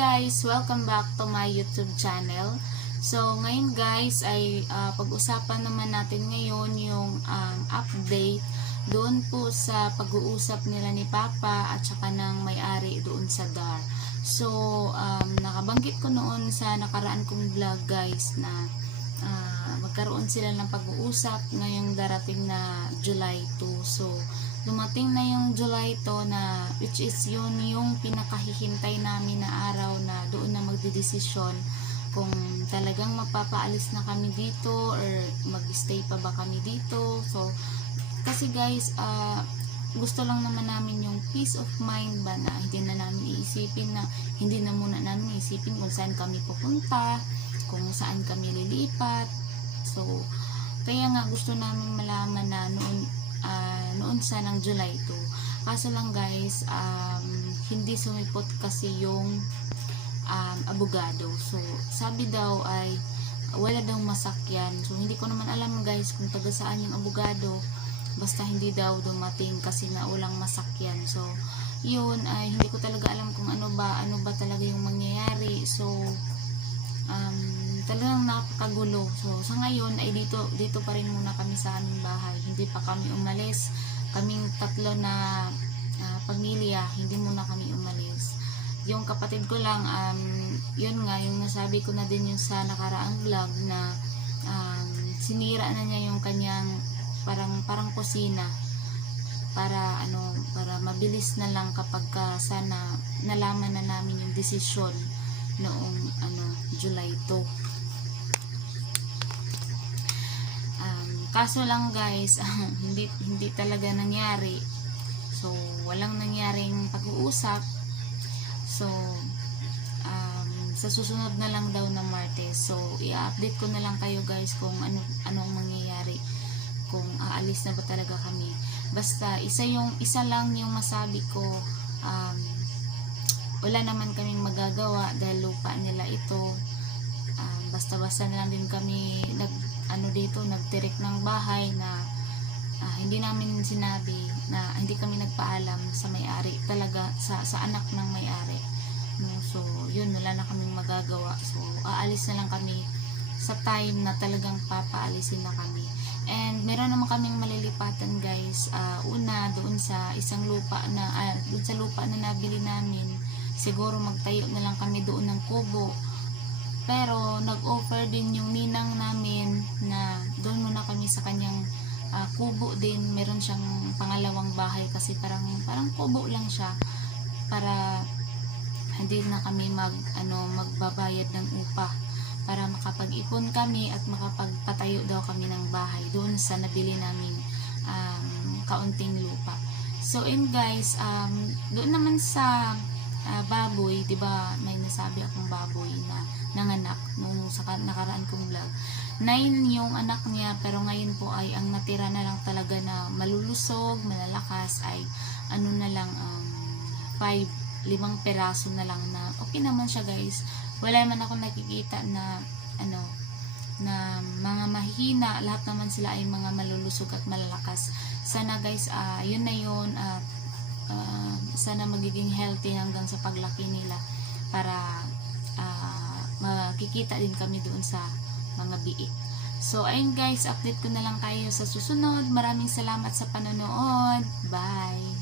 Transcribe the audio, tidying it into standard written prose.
guys! Welcome back to my YouTube channel. So, ngayon guys ay pag-usapan naman natin ngayon yung update doon po sa pag-uusap nila ni Papa at saka ng may-ari doon sa DAR. So, nakabanggit ko noon sa nakaraan kong vlog guys na magkaroon sila ng pag-uusap ngayong darating na July 2. So, dumating na yung July 2 na which is yun yung pinakahihintay namin na araw na doon na magdedesisyon kung talagang mapapaalis na kami dito or mag-stay pa ba kami dito. So, kasi guys, gusto lang naman namin yung peace of mind ba na hindi na muna namin iisipin kung saan kami pupunta, kung saan kami lilipat. So, kaya nga gusto namin malaman na noon sanang July 2. Kaso lang guys, hindi sumipot kasi yung abogado. So, sabi daw ay wala daw masakyan. So, hindi ko naman alam guys kung taga saan yung abogado. Basta hindi daw dumating kasi na walang masakyan. So, yun ay hindi ko talaga alam kung ano ba talaga yung mangyayari. So, talagang napakagulo. So, sa ngayon ay dito pa rin muna kami sa aming bahay. Hindi pa kami umalis. Kaming tatlo na pamilya, hindi muna kami umalis. Yung kapatid ko lang, yun nga, yung nasabi ko na din yung sa nakaraang vlog na sinira na niya yung kanyang parang kusina para mabilis na lang kapag sana nalaman na namin yung desisyon noong July 2. Kaso lang guys, hindi talaga nangyari. So, walang nangyaring pag-uusap. So, sa susunod na lang daw na Martes. So, i-update ko na lang kayo guys kung anong mangyayari. Kung aalis na ba talaga kami. Basta, isa lang yung masabi ko, wala naman kaming magagawa dahil lupa nila ito. Basta-basta na lang din kami nagtirik ng bahay na hindi namin sinabi na hindi kami nagpaalam sa may-ari talaga sa anak ng may-ari. No? So, yun, wala na kaming magagawa. So, aalis na lang kami sa time na talagang papaalisin na kami. And meron naman kaming malilipatan guys. Una, doon sa isang lupa na doon sa lupa na nabili namin. Siguro magtayo na lang kami doon ng kubo. Pero nag-offer din yung ninang namin na doon muna kami sa kanyang kubo din. Meron siyang pangalawang bahay kasi parang kubo lang siya para hindi na kami magbabayad ng upa, para makapag-ipon kami at makapagpatayo daw kami ng bahay doon sa nabili naming kaunting lupa. So guys, doon naman sa baboy, 'di ba? May nasabi akong baboy na nanganak nung sa nakaraan kong vlog. 9 yung anak niya, pero ngayon po ay ang natira na lang talaga na malulusog, malalakas ay na lang 5 peraso na lang na okay naman siya guys. Wala man ako nakikita na na mga mahina, lahat naman sila ay mga malulusog at malalakas. Sana guys, yun na yun, sana magiging healthy hanggang sa paglaki nila para makikita din kami doon sa mga biik. So ayun guys, update ko na lang kayo sa susunod. Maraming salamat sa panonood. Bye!